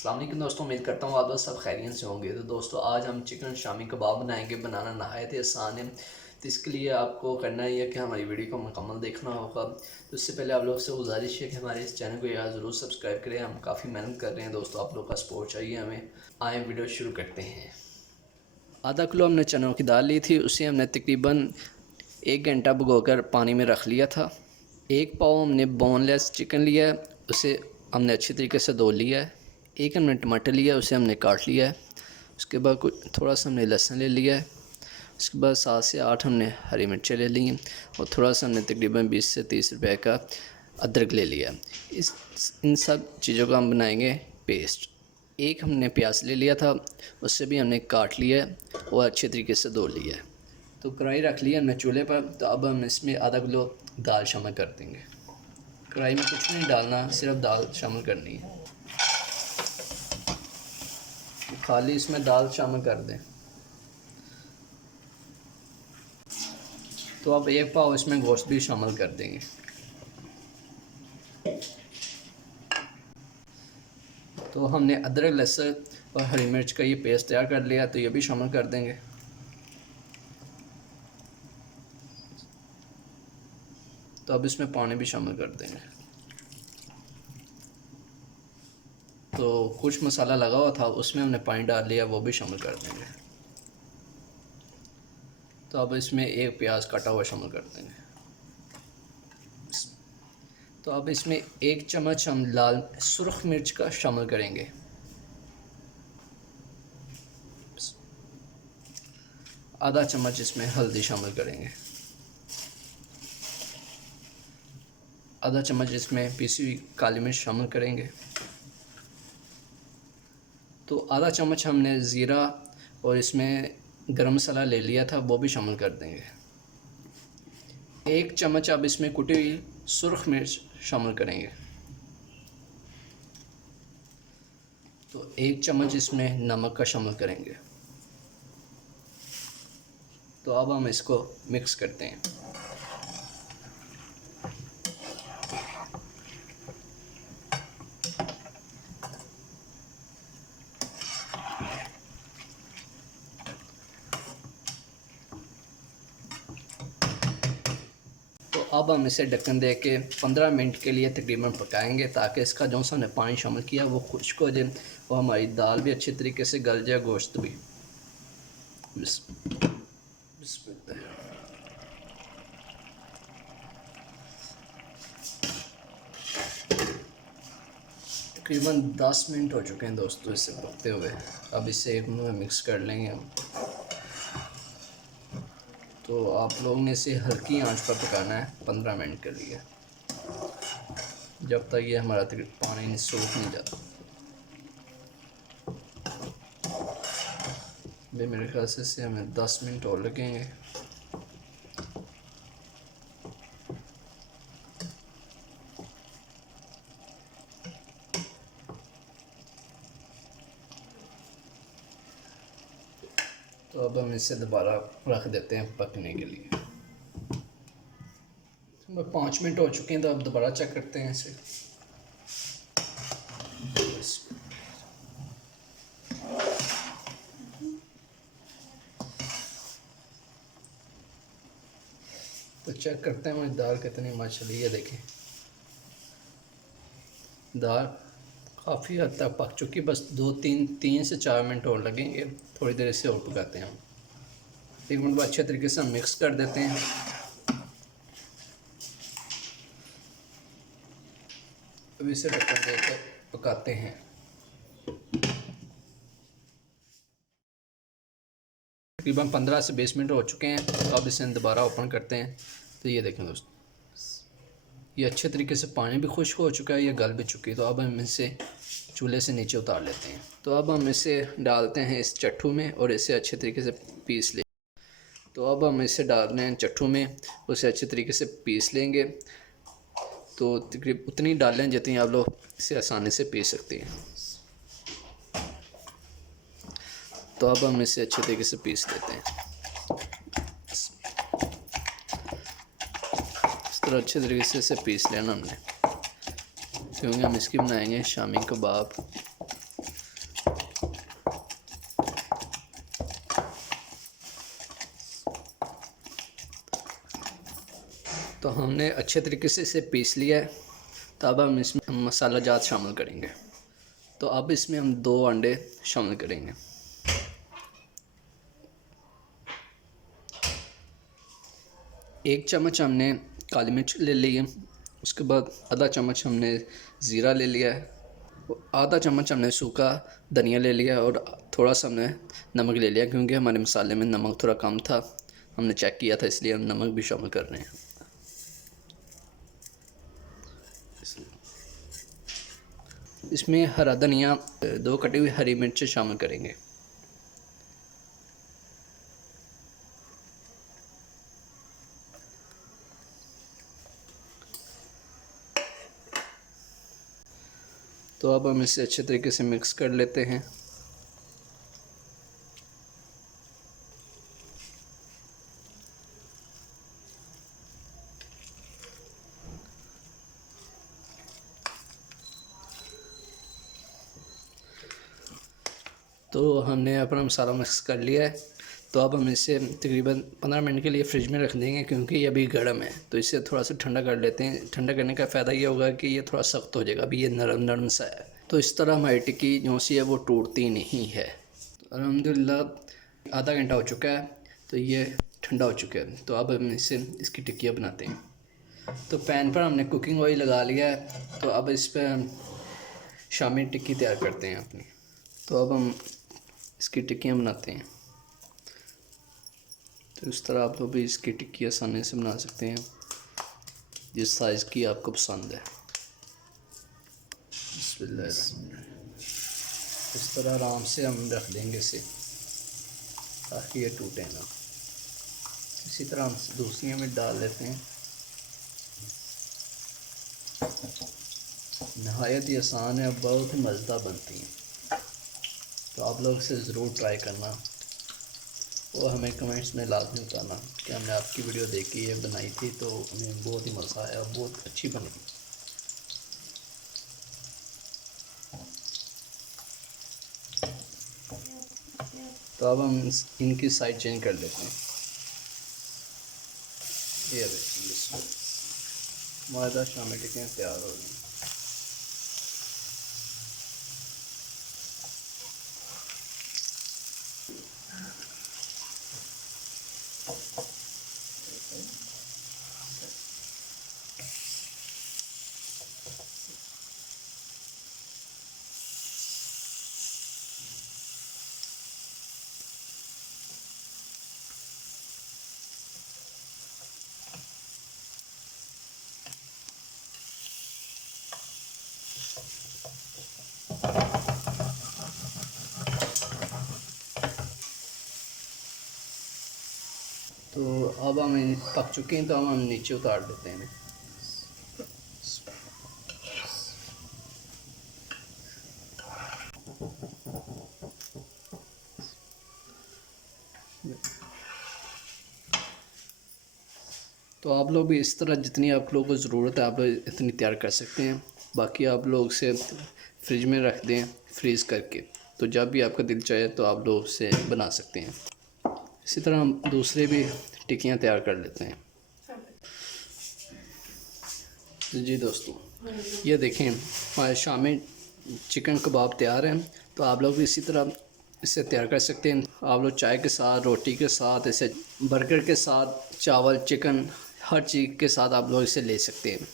अस्सलाम वालेकुम दोस्तों, उम्मीद करता हूँ आप लोग सब खैरियत से होंगे। तो दोस्तों आज हम चिकन शामी कबाब बनाएंगे। बनाना नहायत ही आसान है। तो इसके लिए आपको करना ही है कि हमारी वीडियो को मुकम्मल देखना होगा। तो उससे पहले आप लोग से गुजारिश है कि हमारे इस चैनल को यार ज़रूर सब्सक्राइब करें। हम काफ़ी मेहनत कर रहे हैं दोस्तों, आप लोग का सपोर्ट चाहिए हमें। आए वीडियो शुरू करते हैं। आधा किलो हमने चनों की दाल ली थी, उसे हमने तकरीबन 1 घंटा भिगोकर पानी में रख लिया था। 1 पाव हमने बोनलेस चिकन लिया है, उसे हमने अच्छी तरीके से धो लिया है। 1 हमने टमाटर लिया, उसे हमने काट लिया है। उसके बाद कुछ थोड़ा सा हमने लहसुन ले लिया है। उसके बाद 7 से 8 हमने हरी मिर्चें ले ली हैं और थोड़ा सा हमने तकरीबन 20 से 30 रुपए का अदरक ले लिया। इन सब चीज़ों का हम बनाएंगे पेस्ट। 1 हमने प्याज ले लिया था, उससे भी हमने काट लिया है और अच्छे तरीके से धो लिया है। तो कढ़ाई रख लिया हमने चूल्हे पर। तो अब हम इसमें आधा किलो दाल शामिल कर देंगे। कढ़ाई में कुछ नहीं डालना, सिर्फ दाल शामिल करनी है। खाली इसमें दाल शामिल कर दें। तो अब 1 पाव इसमें गोश्त भी शामिल कर देंगे। तो हमने अदरक लहसुन और हरी मिर्च का ये पेस्ट तैयार कर लिया, तो ये भी शामिल कर देंगे। तो अब इसमें पानी भी शामिल कर देंगे। तो कुछ मसाला लगा हुआ था, उसमें हमने पानी डाल लिया, वो भी शामिल कर देंगे। तो अब इसमें 1 प्याज काटा हुआ शामिल कर देंगे। तो अब इसमें 1 चम्मच हम लाल सुर्ख मिर्च का शामिल करेंगे। आधा चम्मच इसमें हल्दी शामिल करेंगे। आधा चम्मच इसमें पीसी हुई काली मिर्च शामिल करेंगे। तो आधा चम्मच हमने ज़ीरा और इसमें गरम मसाला ले लिया था, वो भी शामिल कर देंगे। 1 चम्मच अब इसमें कुटी हुई सुर्ख मिर्च शामिल करेंगे। तो 1 चम्मच इसमें नमक का शामिल करेंगे। तो अब हम इसको मिक्स करते हैं। तो अब हम इसे ढक्कन दे के 15 मिनट के लिए तकरीबन पकाएंगे, ताकि इसका जो सा हमने पानी शामिल किया वो खुश्क हो जाए और हमारी दाल भी अच्छी तरीके से गल जाए, गोश्त भी। तकरीबन 10 मिनट हो चुके हैं दोस्तों इसे पकते हुए। अब इसे एक में मिक्स कर लेंगे हम। तो आप लोगों ने इसे हल्की आंच पर पकाना है 15 मिनट के लिए, जब तक ये हमारा पानी सूख नहीं जाता। भाई मेरे ख्याल से इसे हमें 10 मिनट और लगेंगे। तो अब हम इसे दोबारा रख देते हैं पकने के लिए। 5 मिनट हो चुके हैं, तो अब दोबारा चेक करते हैं इसे। तो चेक करते हैं हमारी दाल कितनी माशाल्लाह, ये देखें दाल काफ़ी हद तक पक चुकी। बस 3 से 4 मिनट और लगेंगे। थोड़ी देर इसे और पकाते हैं हम। 1 मिनट बाद अच्छे तरीके से हम मिक्स कर देते हैं। अब इसे ढक्कन देकर पकाते हैं। तकरीबन 15 से 20 मिनट हो चुके हैं। तो अब इसे दोबारा ओपन करते हैं। तो ये देखें दोस्तों, ये अच्छे तरीके से पानी भी खुश्क हो चुका है, ये गल भी चुकी है। तो अब हम इसे चूल्हे से नीचे उतार लेते हैं। तो अब हम इसे डालते हैं इस चट्टू में और इसे अच्छे तरीके से पीस लें। तो अब हम इसे डाल रहे हैं चट्टू में, उसे अच्छे तरीके से पीस लेंगे। तो तकरीबन उतनी डालें जितनी आप लोग इसे आसानी से पीस सकते हैं। तो अब हम इसे अच्छे तरीके से पीस लेते हैं। इस तरह अच्छे तरीके से इसे पीस लेना हमने, क्योंकि हम इसकी बनाएंगे शामी कबाब। तो हमने अच्छे तरीके से इसे पीस लिया है। तो अब हम इसमें मसाला जात शामिल करेंगे। तो अब इसमें हम 2 अंडे शामिल करेंगे। एक चम्मच हमने काली मिर्च ले ली है। उसके बाद आधा चम्मच हमने ज़ीरा ले लिया है। आधा चम्मच हमने सूखा धनिया ले लिया है और थोड़ा सा हमने नमक ले लिया, क्योंकि हमारे मसाले में नमक थोड़ा कम था, हमने चेक किया था, इसलिए हम नमक भी शामिल कर रहे हैं। इसमें हरा धनिया, 2 कटी हुई हरी मिर्च शामिल करेंगे। तो अब हम इसे अच्छे तरीके से मिक्स कर लेते हैं। तो हमने अपना मसाला मिक्स कर लिया है। तो अब हम इसे तकरीबन 15 मिनट के लिए फ्रिज में रख देंगे, क्योंकि ये अभी गर्म है। तो इसे थोड़ा सा ठंडा कर लेते हैं। ठंडा करने का फ़ायदा ये होगा कि ये थोड़ा सख्त हो जाएगा, अभी ये नरम नरम सा है। तो इस तरह हमारी टिक्की जो सी है वो टूटती नहीं है। अल्हम्दुलिल्लाह आधा घंटा हो चुका है, तो ये ठंडा हो चुका है। तो अब हम इसे इसकी टिक्कियाँ बनाते हैं। तो पैन पर हमने कुकिंग ऑयल लगा लिया है। तो अब इस पर हम शामी टिक्की तैयार करते हैं अपनी। तो अब हम इसकी टिक्कियाँ बनाते हैं। तो इस तरह आप लोग भी इसकी टिक्की आसानी से बना सकते हैं, जिस साइज़ की आपको पसंद है। बिस्मिल्लाह। इस तरह आराम से हम रख देंगे इसे, ताकि ये टूटे ना। इसी तरह हम दूसरी में डाल लेते हैं। नहायत ही आसान है, बहुत ही मज़ेदार बनती हैं। तो आप लोग इसे ज़रूर ट्राई करना और हमें कमेंट्स में लाजमी बताना कि हमने आपकी वीडियो देखी है, बनाई थी, तो हमें बहुत ही मज़ा आया, बहुत अच्छी बनी। तो अब हम इनकी साइड चेंज कर लेते हैं। ये देखिए हमारा शामी टिक्कियाँ तैयार हो गई। तो अब हम पक चुके हैं, तो हम नीचे उतार देते हैं। तो आप लोग भी इस तरह जितनी आप लोगों को ज़रूरत है आप लोग इतनी तैयार कर सकते हैं। बाकी आप लोग से फ्रिज में रख दें, फ्रीज़ करके, तो जब भी आपका दिल चाहे तो आप लोग से बना सकते हैं। इसी तरह हम दूसरे भी टिक्कियाँ तैयार कर लेते हैं। तो जी दोस्तों, ये देखें हमारे शामी चिकन कबाब तैयार हैं। तो आप लोग भी इसी तरह इसे तैयार कर सकते हैं। आप लोग चाय के साथ, रोटी के साथ, इसे बर्गर के साथ, चावल, चिकन, हर चीज़ के साथ आप लोग इसे ले सकते हैं।